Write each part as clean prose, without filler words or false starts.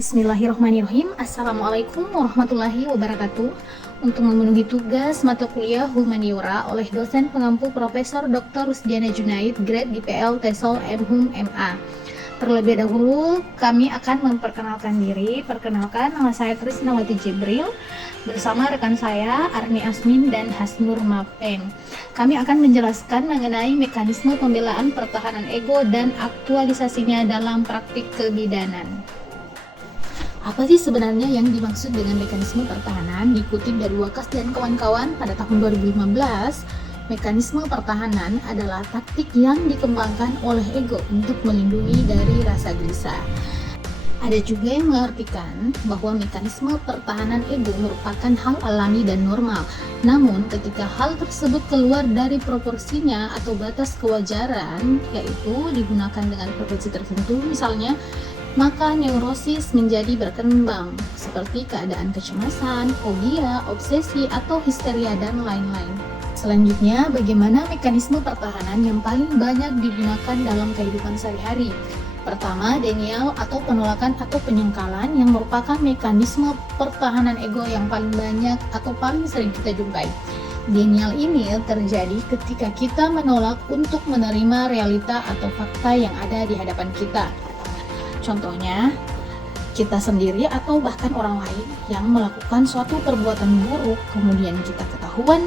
Bismillahirrahmanirrahim. Assalamualaikum warahmatullahi wabarakatuh. Untuk memenuhi tugas mata kuliah Humaniora oleh dosen pengampu Profesor Dr. Rusdiana Junaid, grade DPL TESOL MHUM MA. Terlebih dahulu, kami akan memperkenalkan diri. Perkenalkan, nama saya Krisnawati Jibril bersama rekan saya Arni Asmin dan Hasnur Mapeng. Kami akan menjelaskan mengenai mekanisme pembelaan pertahanan ego dan aktualisasinya dalam praktik kebidanan. Apa sih sebenarnya yang dimaksud dengan mekanisme pertahanan? Dikutip dari Wakas dan kawan-kawan pada tahun 2015, mekanisme pertahanan adalah taktik yang dikembangkan oleh ego untuk melindungi dari rasa gelisah. Ada juga yang mengartikan bahwa mekanisme pertahanan ego merupakan hal alami dan normal. Namun, ketika hal tersebut keluar dari proporsinya atau batas kewajaran, yaitu digunakan dengan frekuensi tertentu, misalnya, maka neurosis menjadi berkembang, seperti keadaan kecemasan, fobia, obsesi, atau histeria, dan lain-lain. Selanjutnya, bagaimana mekanisme pertahanan yang paling banyak digunakan dalam kehidupan sehari-hari? Pertama, denial atau penolakan atau penyangkalan yang merupakan mekanisme pertahanan ego yang paling banyak atau paling sering kita jumpai. Denial ini terjadi ketika kita menolak untuk menerima realita atau fakta yang ada di hadapan kita. Contohnya, kita sendiri atau bahkan orang lain yang melakukan suatu perbuatan buruk kemudian kita ketahuan,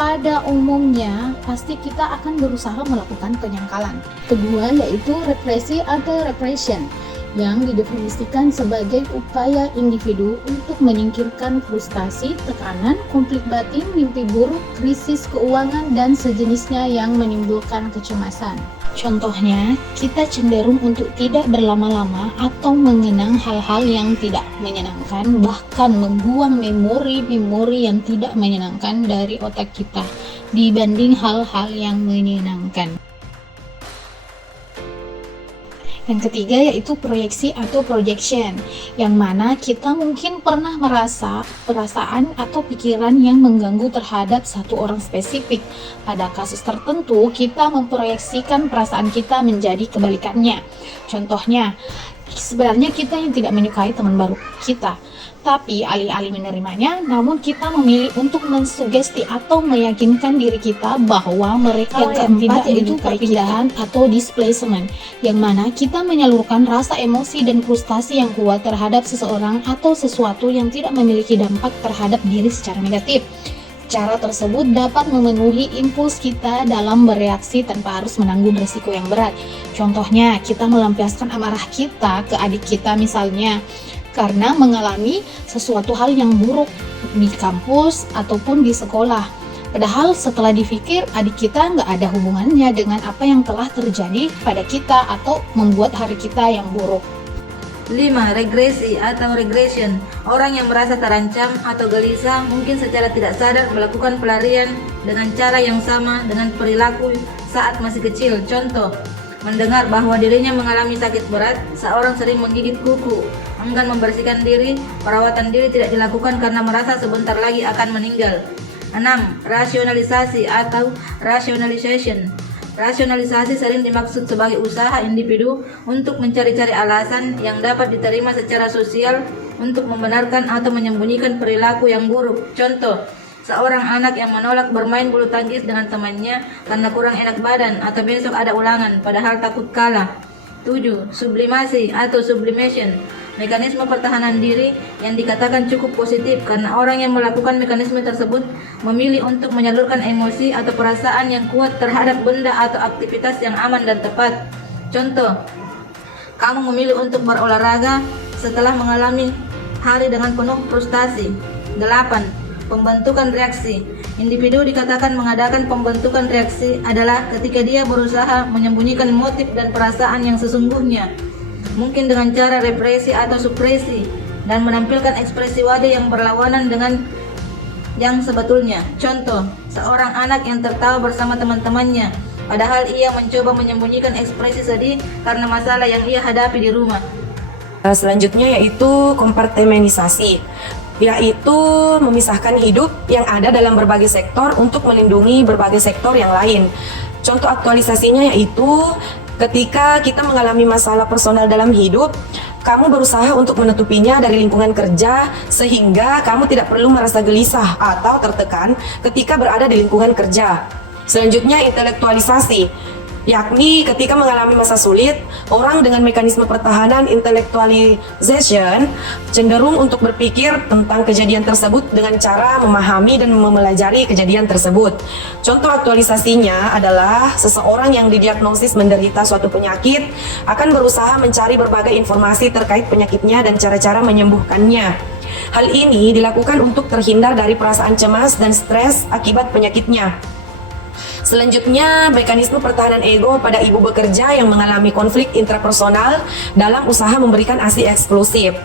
pada umumnya pasti kita akan berusaha melakukan penyangkalan. Kedua, yaitu represi atau repression, yang didefinisikan sebagai upaya individu untuk menyingkirkan frustasi, tekanan, konflik batin, mimpi buruk, krisis keuangan, dan sejenisnya yang menimbulkan kecemasan. Contohnya, kita cenderung untuk tidak berlama-lama atau mengenang hal-hal yang tidak menyenangkan, bahkan membuang memori-memori yang tidak menyenangkan dari otak kita dibanding hal-hal yang menyenangkan. Yang ketiga yaitu proyeksi atau projection, yang mana kita mungkin pernah merasa perasaan atau pikiran yang mengganggu terhadap satu orang spesifik. Pada kasus tertentu, kita memproyeksikan perasaan kita menjadi kebalikannya. Contohnya, sebenarnya kita yang tidak menyukai teman baru kita, tapi alih-alih menerimanya, namun kita memilih untuk mensugesti atau meyakinkan diri kita bahwa mereka yang tidak yaitu perpindahan atau displacement, yang mana kita menyalurkan rasa emosi dan frustasi yang kuat terhadap seseorang atau sesuatu yang tidak memiliki dampak terhadap diri secara negatif. Cara tersebut dapat memenuhi impuls kita dalam bereaksi tanpa harus menanggung risiko yang berat. Contohnya, kita melampiaskan amarah kita ke adik kita misalnya, karena mengalami sesuatu hal yang buruk di kampus ataupun di sekolah. Padahal setelah dipikir, adik kita nggak ada hubungannya dengan apa yang telah terjadi pada kita atau membuat hari kita yang buruk. 5. Regresi atau regression. Orang yang merasa terancam atau gelisah mungkin secara tidak sadar melakukan pelarian dengan cara yang sama dengan perilaku saat masih kecil. Contoh, mendengar bahwa dirinya mengalami sakit berat, seorang sering menggigit kuku, enggan membersihkan diri, perawatan diri tidak dilakukan karena merasa sebentar lagi akan meninggal. 6. Rasionalisasi atau rationalization. Rasionalisasi sering dimaksud sebagai usaha individu untuk mencari-cari alasan yang dapat diterima secara sosial untuk membenarkan atau menyembunyikan perilaku yang buruk. Contoh, seorang anak yang menolak bermain bulu tangkis dengan temannya karena kurang enak badan atau besok ada ulangan padahal takut kalah. 7. Sublimasi atau sublimation. Mekanisme pertahanan diri yang dikatakan cukup positif karena orang yang melakukan mekanisme tersebut memilih untuk menyalurkan emosi atau perasaan yang kuat terhadap benda atau aktivitas yang aman dan tepat. Contoh, kamu memilih untuk berolahraga setelah mengalami hari dengan penuh frustasi. 8. Pembentukan reaksi. Individu dikatakan mengadakan pembentukan reaksi adalah ketika dia berusaha menyembunyikan motif dan perasaan yang sesungguhnya, mungkin dengan cara represi atau supresi, dan menampilkan ekspresi wajah yang berlawanan dengan yang sebetulnya. Contoh, seorang anak yang tertawa bersama teman-temannya, padahal ia mencoba menyembunyikan ekspresi sedih karena masalah yang ia hadapi di rumah. Selanjutnya yaitu kompartementasi, yaitu memisahkan hidup yang ada dalam berbagai sektor untuk melindungi berbagai sektor yang lain. Contoh aktualisasinya yaitu ketika kita mengalami masalah personal dalam hidup, kamu berusaha untuk menutupinya dari lingkungan kerja sehingga kamu tidak perlu merasa gelisah atau tertekan ketika berada di lingkungan kerja. Selanjutnya, intelektualisasi, yakni ketika mengalami masa sulit, orang dengan mekanisme pertahanan intellectualization cenderung untuk berpikir tentang kejadian tersebut dengan cara memahami dan mempelajari kejadian tersebut. Contoh aktualisasinya adalah seseorang yang didiagnosis menderita suatu penyakit akan berusaha mencari berbagai informasi terkait penyakitnya dan cara-cara menyembuhkannya. Hal ini dilakukan untuk terhindar dari perasaan cemas dan stres akibat penyakitnya. Selanjutnya, mekanisme pertahanan ego pada ibu bekerja yang mengalami konflik intrapersonal dalam usaha memberikan ASI eksklusif.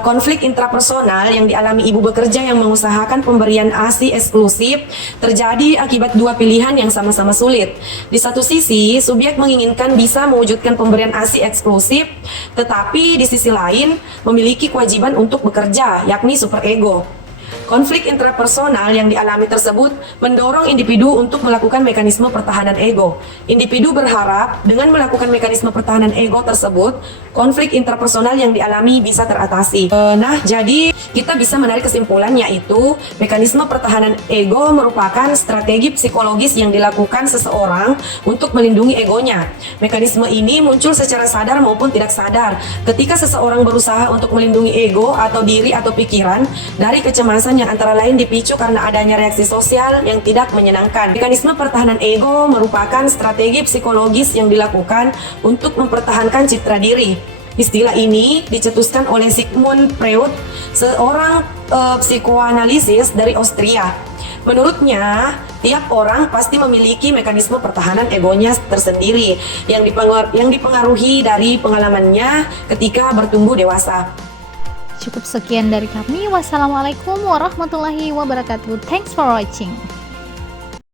Konflik intrapersonal yang dialami ibu bekerja yang mengusahakan pemberian ASI eksklusif terjadi akibat dua pilihan yang sama-sama sulit. Di satu sisi, subjek menginginkan bisa mewujudkan pemberian ASI eksklusif, tetapi di sisi lain memiliki kewajiban untuk bekerja, yakni superego. Konflik intrapersonal yang dialami tersebut mendorong individu untuk melakukan mekanisme pertahanan ego. Individu berharap dengan melakukan mekanisme pertahanan ego tersebut, konflik intrapersonal yang dialami bisa teratasi. Nah, jadi kita bisa menarik kesimpulan yaitu mekanisme pertahanan ego merupakan strategi psikologis yang dilakukan seseorang untuk melindungi egonya. Mekanisme ini muncul secara sadar maupun tidak sadar ketika seseorang berusaha untuk melindungi ego atau diri atau pikiran dari kecemasan yang antara lain dipicu karena adanya reaksi sosial yang tidak menyenangkan. Mekanisme pertahanan ego merupakan strategi psikologis yang dilakukan untuk mempertahankan citra diri. Istilah ini dicetuskan oleh Sigmund Freud, seorang psikoanalisis dari Austria. Menurutnya, tiap orang pasti memiliki mekanisme pertahanan egonya tersendiri yang dipengaruhi dari pengalamannya ketika bertumbuh dewasa. Cukup sekian dari kami. Wassalamualaikum warahmatullahi wabarakatuh. Thanks for watching.